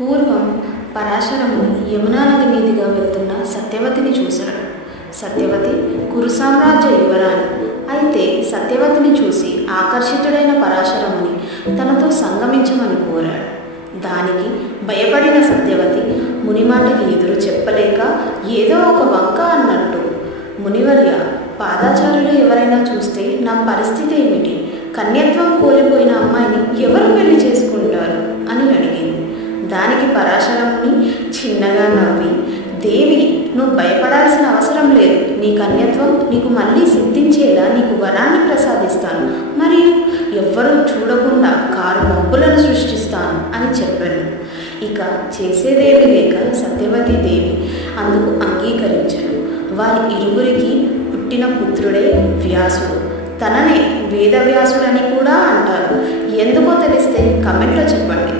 పూర్వం పరాశరము యమునా నది మీదుగా వెళ్తున్న సత్యవతిని చూశాడు. సత్యవతి కురు సామ్రాజ్య యువరాణి. అయితే సత్యవతిని చూసి ఆకర్షితుడైన పరాశరముని తనతో సంగమించమని కోరాడు. దానికి భయపడిన సత్యవతి మునిమాటకి ఎదురు చెప్పలేక ఏదో ఒక వంక అన్నట్టు, మునివర్య, పాదాచారులు ఎవరైనా చూస్తే నా పరిస్థితి ఏమిటి? కన్యత్వం కోల్పోయిన అమ్మాయిని ఎవరు పెళ్లి చేసుకుంటారు అని అడిగింది. దానికి పరాశరముని చిన్నగా నవ్వి, దేవి, నువ్వు భయపడాల్సిన అవసరం లేదు. నీ కన్యత్వం నీకు మళ్ళీ సిద్ధించేలా నీకు వరాన్ని ప్రసాదిస్తాను, మరియు ఎవ్వరూ చూడకుండా కారు మబ్బులను సృష్టిస్తాను అని చెప్పాను. ఇక చేసేదేవి లేక సత్యవతి దేవి అందుకు అంగీకరించను. వారి ఇరువురికి పుట్టిన పుత్రుడే వ్యాసుడు. తననే వేదవ్యాసుడని కూడా అంటారు. ఎందుకో తెలిస్తే కమెంట్లో చెప్పండి.